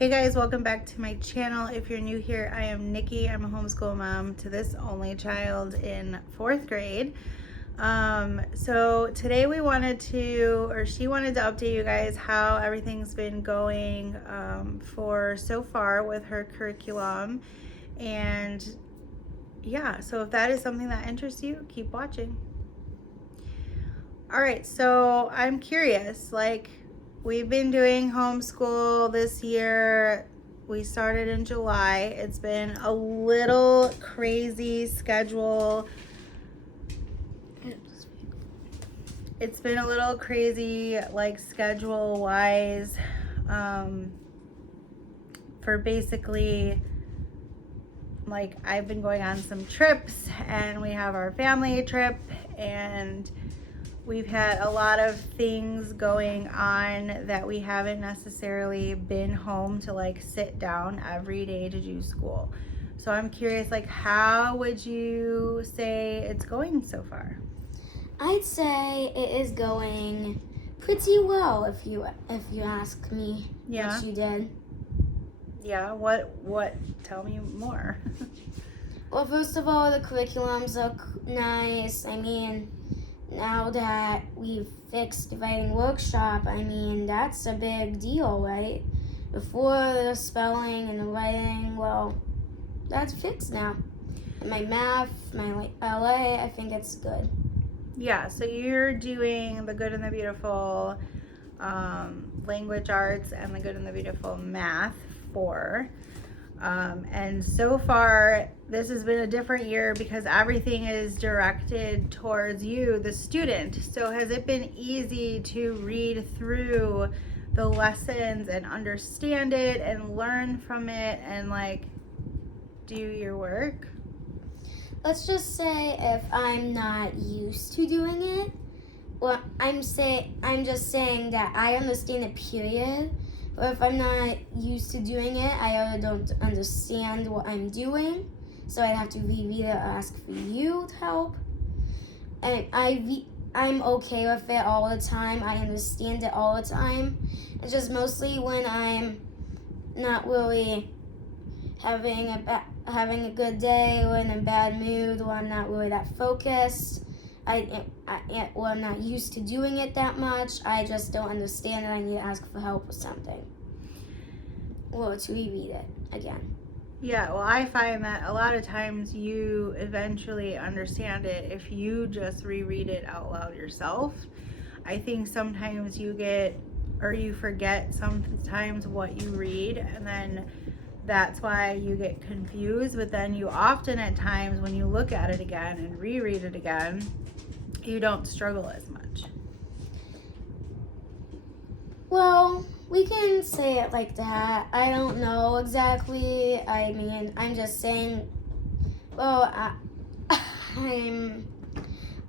Hey guys, welcome back to my channel. If you're new here, I am Nikki. I'm a homeschool mom to this only child in 4th grade. So today she wanted to update you guys how everything's been going for so far with her curriculum. And yeah, so if that is something that interests you, keep watching. All right, so I'm curious, we've been doing homeschool this year. We started in July. It's been a little crazy schedule. It's been a little crazy, schedule wise, for basically, I've been going on some trips, and we have our family trip, and we've had a lot of things going on that we haven't necessarily been home to sit down every day to do school. So I'm curious, how would you say it's going so far? I'd say it is going pretty well if you ask me. Yeah. What you did. Yeah, what tell me more. Well, first of all, the curriculums look nice. I mean, now that we've fixed the writing workshop, that's a big deal, right? Before, the spelling and the writing, well, that's fixed now. And my math, my LA, I think it's good. Yeah, so you're doing the Good and the Beautiful language arts and the Good and the Beautiful math 4. And so far, this has been a different year because everything is directed towards you, the student. So has it been easy to read through the lessons and understand it and learn from it and do your work? Let's just say if I'm not used to doing it, well, I'm just saying that I understand the period. But if I'm not used to doing it, I either don't understand what I'm doing, so I'd have to reread it or ask for you to help. And I'm okay with it all the time. I understand it all the time. It's just mostly when I'm not really having a good day or in a bad mood, or I'm not really that focused. Or I'm not used to doing it that much. I just don't understand and I need to ask for help with something. Or to reread it again. Yeah, well, I find that a lot of times you eventually understand it if you just reread it out loud yourself. I think sometimes you forget sometimes what you read, and then that's why you get confused. But then you often at times when you look at it again and reread it again, you don't struggle as much. Well, we can say it like that. I don't know exactly. I'm just saying, well,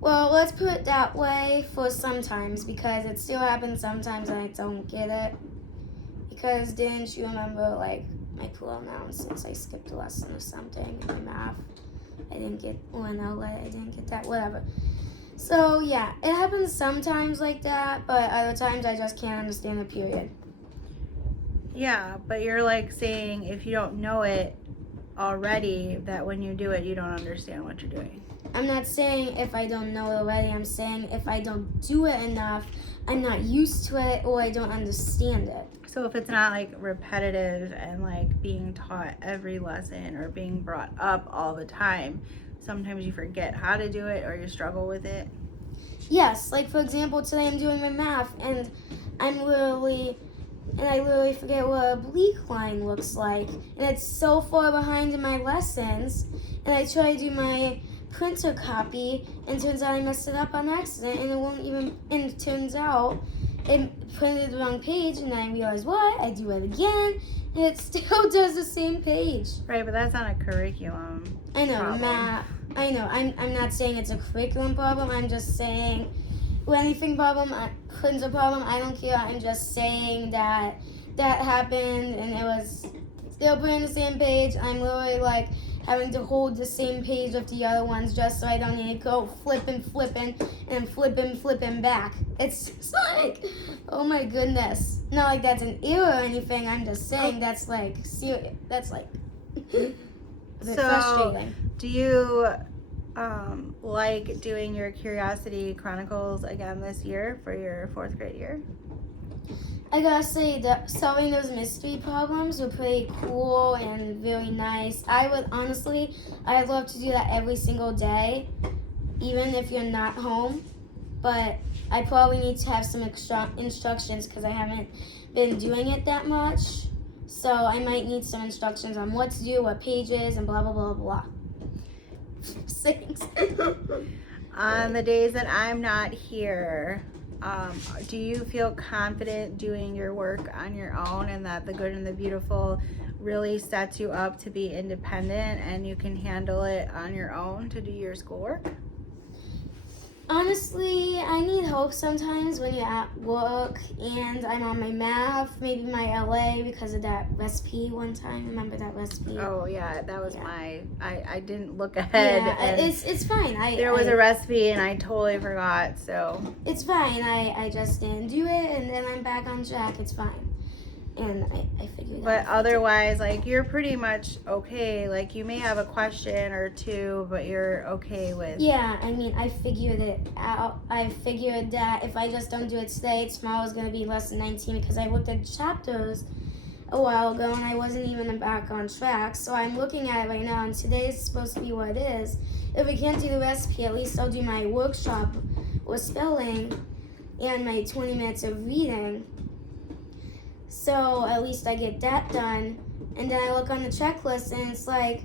well, let's put it that way for sometimes, because it still happens sometimes and I don't get it. Because didn't you remember, my pronouns since I skipped a lesson or something in my math? I didn't get I didn't get that, whatever. So yeah, it happens sometimes like that, but other times I just can't understand the period. Yeah, but you're saying if you don't know it already, that when you do it, you don't understand what you're doing. I'm not saying if I don't know it already, I'm saying if I don't do it enough, I'm not used to it, or I don't understand it. So if it's not repetitive and being taught every lesson or being brought up all the time, sometimes you forget how to do it or you struggle with it. Yes, for example, today I'm doing my math and I literally forget what a oblique line looks like, and it's so far behind in my lessons, and I try to do my printer copy and turns out I messed it up on accident, and it turns out it printed the wrong page, and then I realized what? I do it again, and it still does the same page. Right, but that's not a curriculum. I know, problem. math. I know. I'm not saying it's a curriculum problem. I'm just saying anything problem, printer problem. I don't care. I'm just saying that happened, and it was still printing the same page. I'm literally having to hold the same page with the other ones just so I don't need to go flipping back. It's just like, oh my goodness. Not like that's an error or anything. I'm just saying that's like serious. That's like frustrating. Do you like doing your Curiosity Chronicles again this year for your 4th grade year? I gotta say that solving those mystery problems were pretty cool and very nice. I'd love to do that every single day, even if you're not home. But I probably need to have some instructions because I haven't been doing it that much. So I might need some instructions on what to do, what pages, and blah, blah, blah, blah. Thanks. On the days that I'm not here, do you feel confident doing your work on your own, and that the Good and the Beautiful really sets you up to be independent and you can handle it on your own to do your schoolwork? Honestly, I need help sometimes when you're at work and I'm on my math, maybe my LA because of that recipe one time. Remember that recipe? Oh yeah, that was I didn't look ahead. Yeah, it's fine. There was a recipe and I totally forgot, so. It's fine. I just didn't do it and then I'm back on track. It's fine. And I figured But otherwise, like, you're pretty much okay. Like, you may have a question or two, but you're okay with. Yeah, I mean, I figured it out. I figured that if I just don't do it today, tomorrow's going to be lesson 19 because I looked at chapters a while ago and I wasn't even back on track. So I'm looking at it right now and today is supposed to be what it is. If we can't do the recipe, at least I'll do my workshop or spelling and my 20 minutes of reading. So at least I get that done. And then I look on the checklist and it's like,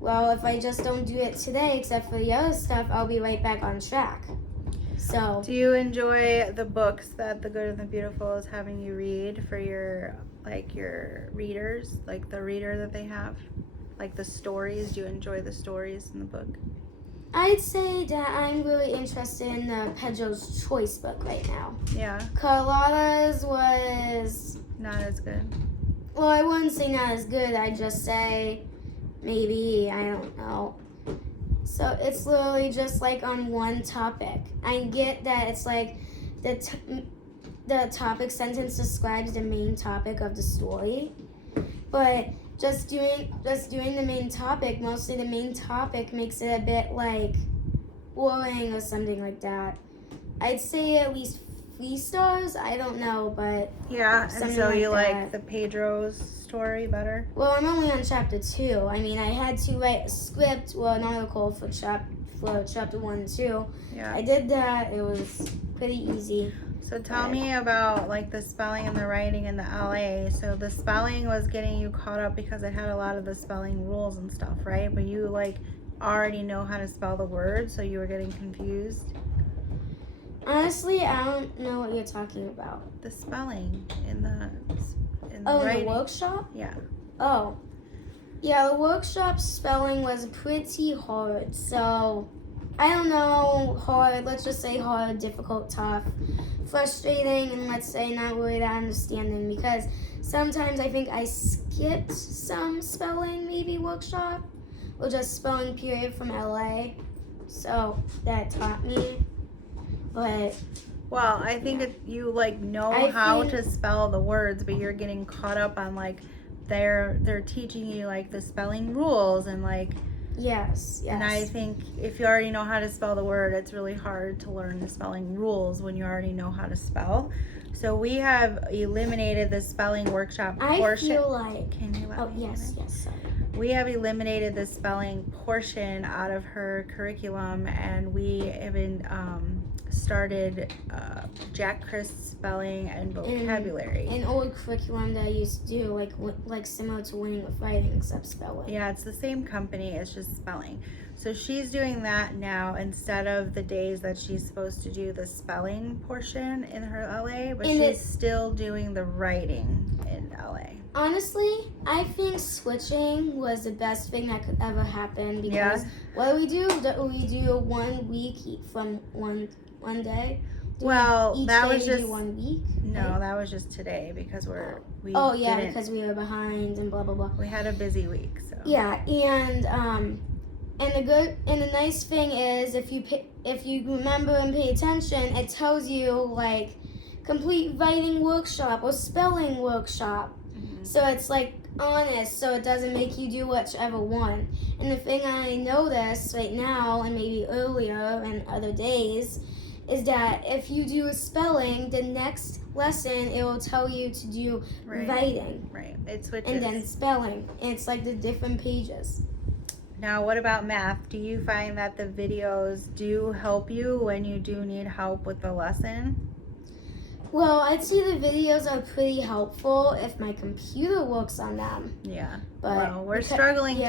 well, if I just don't do it today, except for the other stuff, I'll be right back on track. So. Do you enjoy the books that the Good and the Beautiful is having you read for your readers, like the reader that they have? Like the stories, do you enjoy the stories in the book? I'd say that I'm really interested in the Pedro's Choice book right now. Yeah. Carlotta's was... Not as good. Well, I wouldn't say not as good. I'd just say maybe, I don't know. So it's literally just like on one topic. I get that it's like the topic sentence describes the main topic of the story. But just doing the main topic, mostly the main topic makes it a bit like boring or something like that. I'd say at least 3 stars. I don't know, but yeah. And so you like like the Pedro's story better? Well, I'm only on chapter 2. I mean, I had to write a script or an article for chapter 1 and 2. Yeah. I did that. It was pretty easy. So tell me about like the spelling and the writing in the LA. So the spelling was getting you caught up because it had a lot of the spelling rules and stuff, right? But you like already know how to spell the word, so you were getting confused. Honestly, I don't know what you're talking about. The spelling in the writing. In the workshop? Yeah. Oh. Yeah, the workshop spelling was pretty hard. So, I don't know, hard, let's just say hard, difficult, tough, frustrating, and let's say not really that understanding because sometimes I think I skipped some spelling, maybe workshop, or just spelling period from LA. So, that taught me. But well, I think you like know how to spell the words, but you're getting caught up on like they're teaching you like the spelling rules and like yes. And I think if you already know how to spell the word, it's really hard to learn the spelling rules when you already know how to spell. So we have eliminated the spelling workshop portion. I feel like. Can you let me yes, sorry. We have eliminated the spelling portion out of her curriculum, and we even started Jack Chris spelling and vocabulary. An old curriculum that I used to do, like similar to Winning with Writing, except spelling. Yeah, it's the same company, it's just spelling. So she's doing that now instead of the days that she's supposed to do the spelling portion in her LA, but she's still doing the writing in LA. Honestly, I think switching was the best thing that could ever happen because what do? We do 1 week from one day. Well, each that day was we do just 1 week. no, right? that was just today because we Oh yeah, didn't, because we were behind and blah blah blah. we had a busy week. So Yeah, and the nice thing is if you remember and pay attention, it tells you like complete writing workshop or spelling workshop. So it's like honest, so it doesn't make you do whichever one. And the thing I noticed right now and maybe earlier and other days is that if you do a spelling, the next lesson it will tell you to do writing. Right. It switches. And then spelling. And it's like the different pages. Now, what about math? Do you find that the videos do help you when you do need help with the lesson? Well, I'd say the videos are pretty helpful if my computer works on them. Yeah. But well, we're struggling to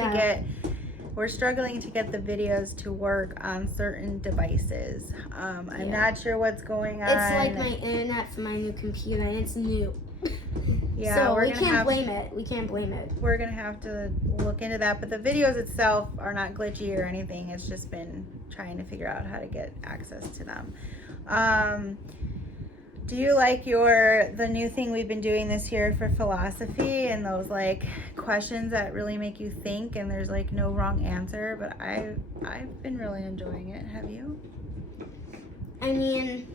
get the videos to work on certain devices. I'm not sure what's going on. It's like my internet for my new computer, and it's new. Yeah, so we can't blame it. We can't blame it. We're gonna have to look into that. But the videos itself are not glitchy or anything. It's just been trying to figure out how to get access to them. Do you like the new thing we've been doing this year for philosophy and those like questions that really make you think and there's like no wrong answer? But I've been really enjoying it. Have you? I mean,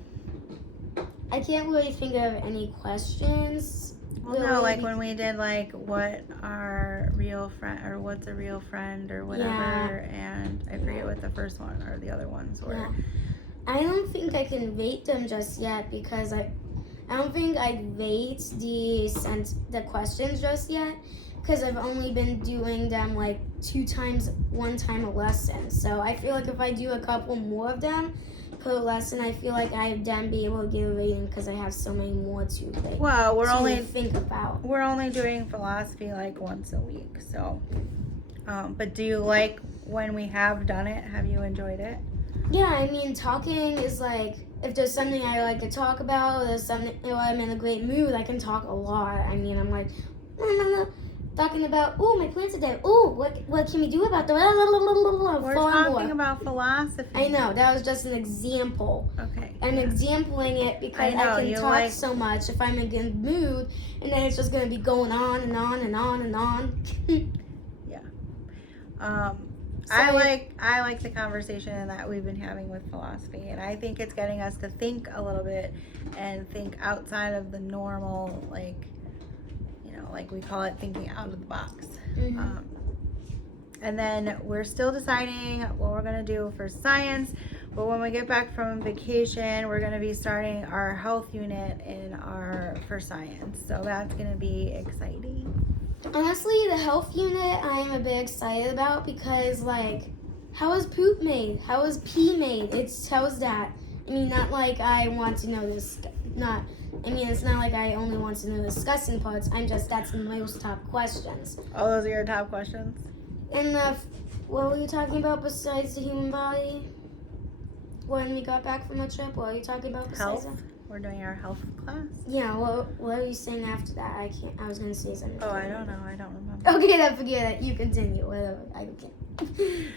I can't really think of any questions. Well, really. no, like when we did like what are real friend or what's a real friend or whatever, and I forget what the first one or the other ones were. Yeah. I don't think I can rate them just yet because I don't think I rate the questions just yet because I've only been doing them like 2 times, 1 time a lesson. So I feel like if I do a couple more of them per lesson, I feel like I'd then be able to give a rating because I have so many more to think. Well, we're only think about. We're only doing philosophy like once a week. So, but do you like when we have done it? Have you enjoyed it? Yeah, I mean, talking is like, if there's something I like to talk about, or there's something, I'm in a great mood, I can talk a lot. I mean, I'm like, talking about, my plants are dead. What can we do about the We're talking about philosophy. I know, that was just an example. Okay. I'm exampling it because I can talk so much if I'm in a good mood, and then it's just going to be going on and on and on and on. Yeah. I like the conversation that we've been having with philosophy, and I think it's getting us to think a little bit and think outside of the normal, like we call it thinking out of the box. Mm-hmm. And then we're still deciding what we're going to do for science, but when we get back from vacation, we're going to be starting our health unit for science, so that's going to be exciting. Honestly, the health unit I am a bit excited about because, like, how is poop made? How is pee made? It tells that. I mean, not like I want to know this. It's not like I only want to know the disgusting parts. That's the most top questions. Oh, those are your top questions? And what were you talking about besides the human body? When we got back from a trip, what were you talking about besides health? that? We're doing our health class. Yeah, what were you saying after that? I was going to say something. Oh, I don't know. I don't remember. Okay, then forget it. You continue. Whatever. I don't care.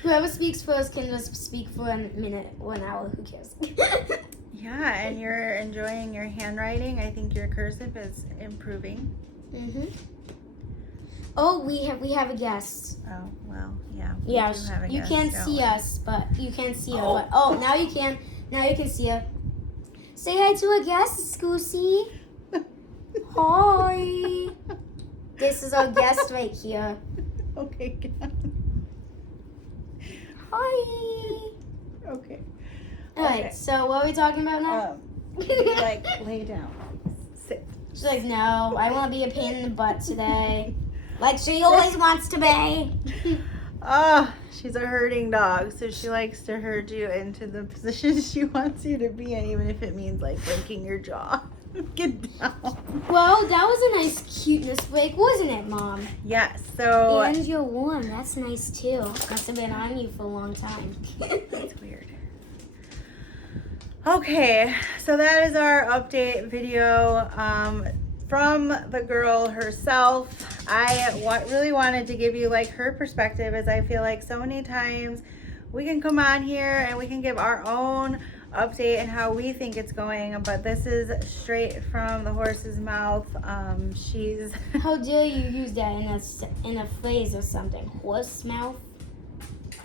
Whoever speaks first can just speak for a minute, 1 hour. Who cares? Yeah, and you're enjoying your handwriting. I think your cursive is improving. Mhm. Oh, we have a guest. Oh, well, yeah. Yeah, do have a you guest, can't don't see we? us, but you can see her. But, now you can. Now you can see her. Say hi to our guest, Scoozy. Hi. This is our guest right here. Okay, good. Hi. Okay. All right. So what are we talking about now? Lay down. Sit. She's like, no, I want to be a pain in the butt today. Like she always wants to be. She's a herding dog, so she likes to herd you into the position she wants you to be in, even if it means like breaking your jaw. Get down. Well, that was a nice cuteness break, wasn't it, Mom? Yes, so... And you're warm. That's nice, too. Must have been on you for a long time. That's weird. Okay, so that is our update video from the girl herself. I really wanted to give you like her perspective, as I feel like so many times we can come on here and we can give our own update and how we think it's going, but this is straight from the horse's mouth. She's How dare you use that in a phrase or something? Horse mouth.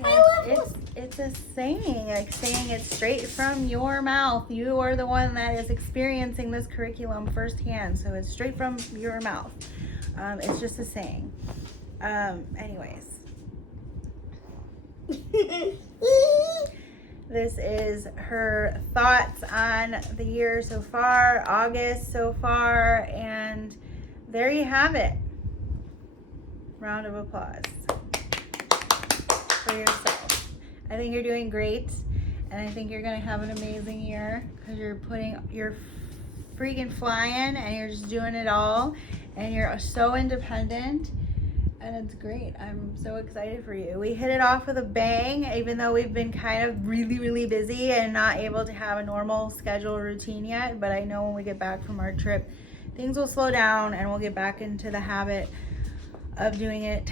I love horse. It's a saying, like saying it straight from your mouth. You are the one that is experiencing this curriculum firsthand, so it's straight from your mouth. It's just a saying. Anyways. This is her thoughts on the year so far, August so far, and there you have it. Round of applause for yourself. I think you're doing great, and I think you're gonna have an amazing year because you're freaking flying and you're just doing it all, and you're so independent. And it's great. I'm so excited for you. We hit it off with a bang, even though we've been kind of really, really busy and not able to have a normal schedule routine yet. But I know when we get back from our trip, things will slow down and we'll get back into the habit of doing it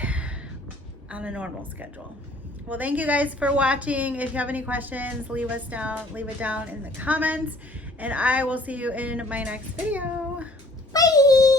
on a normal schedule. Well, thank you guys for watching. If you have any questions, leave it down in the comments. And I will see you in my next video. Bye!